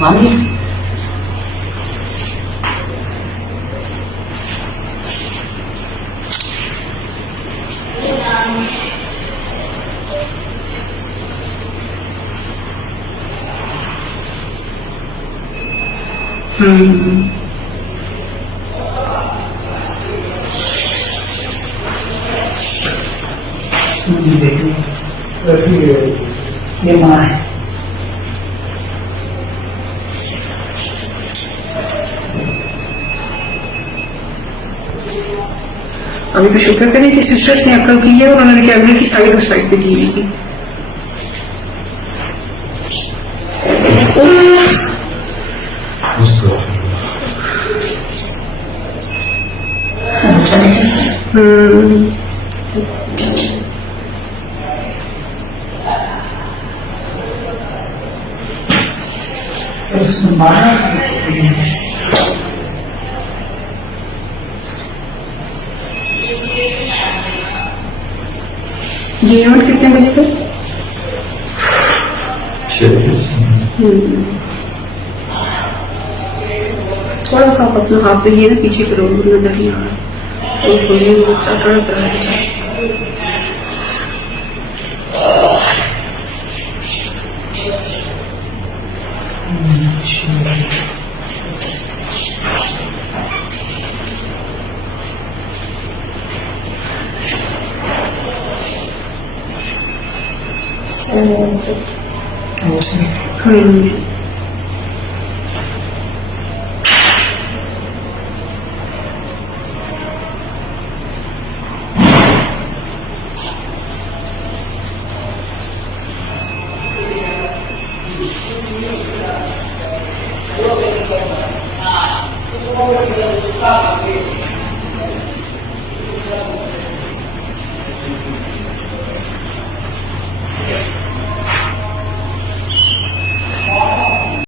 पानी ये माँ है। अभी भी शुक्र करें कि सिस्टर्स ने अकल की है और उन्होंने कैमरे की साइड और साइड पे की हुई थी। ये इवेंट कितने बजे थे? थोड़ा सा आप अपना हाथ देखिए ना, पीछे करो, नजर नहीं आ रहा और सोने में Sabe